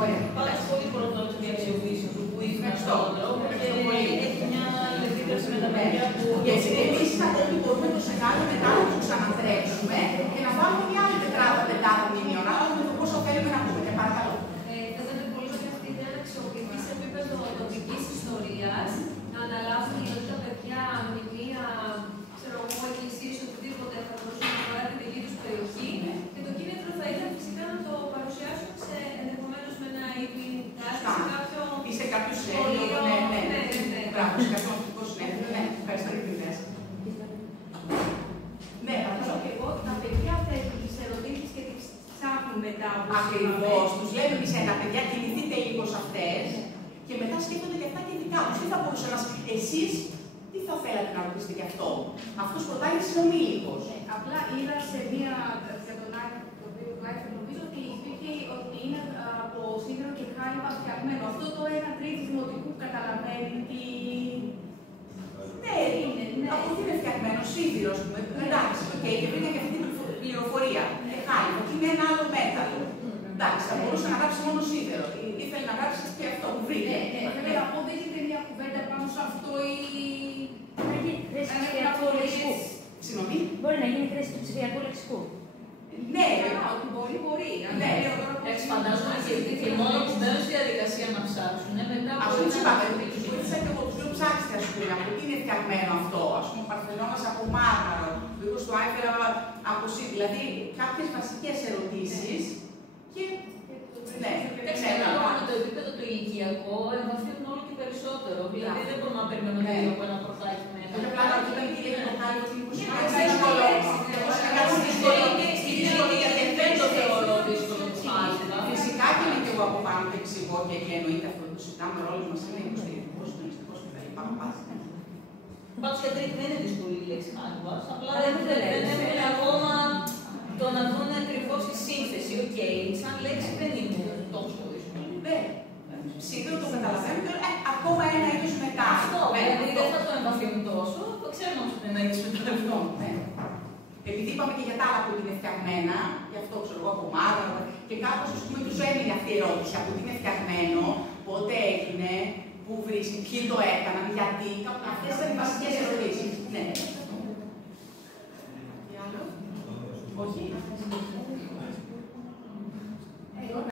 Ωραία. Υπάρχει πολύ προτός διαξιοποίησης του που είναι στον τρόπο και έχει μια επίδραση με τα παιδιά που... Γιατί εμείς ακόμη μπορούμε το σενάριο μετά να το ξανατρέξουμε και να βάλουμε μια άλλη τετράδα, πεντάδα μηνύων, ανάλογα με το πόσο θέλουμε να πούμε. Και παρακαλώ. Θα ήταν πολύ ωραία αυτή η ιδέα να αξιοποιηθεί σε επίπεδο τοπικής ιστορίας, να αναλάβουν δηλαδή τα παιδιά με μία, ξέρω εγώ, εκκλησίες, οτιδήποτε θα μπορούσαν να αφορά τη δική τους περιοχή. Και το κίνητρο θα ήταν φυσικά να το παρουσιάσουν ενδεχομένως με ένα evening class ή σε κάποιο σχολείο. Ναι. Μπράβο, σε κάποιο μαθητικό συνέδριο. Ναι, ευχαριστώ για την ιδέα σας. Ναι, παρακαλώ. Και εγώ, τα παιδιά θέτουν τις ερωτήσεις και τις ψάχνουν μετά. Ακριβώς. Τους λέμε εμείς ένα παιδιά, κινηθείτε λίγο σε αυτές και μετά σκέφτονται και αυτά και δικά τους. Τι θα μπορούσε να σας... Εσείς τι θα θέλατε να ρωτήσετε γι' αυτό. Αυτός προτάει συνομήλικος. Απλά είδα σε μία για τον Άρη, το οποίο νομίζω ότι υπήρχε ότι είναι από σίδερο και χάλιβα φτιαγμένο. Αυτό το 1/3 δημοτικού καταλαβαίνει ότι. Ναι, από τι είναι φτιαγμένο, σίδηρο, ας πούμε. Εντάξει, και βρήκα και αυτή την πληροφορία. Χάλιβα, και είναι ένα άλλο μέταλλο. Εντάξει, θα μπορούσε να γράψει μόνο σίδερο. Ήθελε να γράψει και αυτό που βρήκε. Θέλω να πω, δεν γίνεται μια κουβέντα πάνω σε αυτό ή. Να γίνει χρήση του ψηφιακού λεξικού. Συγγνώμη. Μπορεί να γίνει χρήση του ψηφιακού λεξικού. Ναι, ότι μπορεί. Ναι, φαντάζομαι και μόνο που μπαίνουν στη διαδικασία να ψάξουν. Μετά από τους είπαμε, τους βοήθησα και εγώ, τους λέω ψάξτε, ας πούμε, από τι είναι φτιαγμένο αυτό, ας πούμε, ο Παρθενώνας από μάρμαρο, το είδος του Άιφερα από σίδερο, δηλαδή κάποιες βασικές ερωτήσεις και ναι, δεν ξέρω. Με το επίπεδο του ηλικιακό εμβαθύνουν όλο και περισσότερο, δηλαδή δεν μπορούμε να περιμένουμε από ένα πρωτάκι με ένα. Απλά να πούμε τι λέει το χάρη του είναι δύσκολο. Γιατί δεν το θεωρώ δύσκολο το μάθημα. Φυσικά και είναι και εγώ από πάνω και εξηγώ και εννοείται αυτό που συζητάμε, ο ρόλος μας είναι υποστηρικτικός, συντονιστικός κτλ. Πάντως για τρίτη δεν είναι δύσκολη η λέξη μάθημα, απλά δεν έχουν ακόμα το να δουν ακριβώς τη σύνθεση. Οκ, σαν λέξη δεν είναι τόσο δύσκολο. Σίγουρα το καταλαβαίνω και ακόμα ένα είδος μετά. Αυτό, δηλαδή δεν θα το εμβαθύνουν τόσο, το ξέρουμε ότι δεν έχει μετά αυτό. Επειδή είπαμε και για τα άλλα που είναι φτιαγμένα, γι' αυτό ξέρω εγώ από μάρμαρο, και κάπως ας πούμε τους έμεινε αυτή η ερώτηση από τι είναι φτιαγμένο, πότε έγινε, πού βρίσκει, ποιοι το έκαναν, γιατί. Αυτές ήταν οι βασικές ερωτήσεις. Ναι. Τι άλλο? Όχι.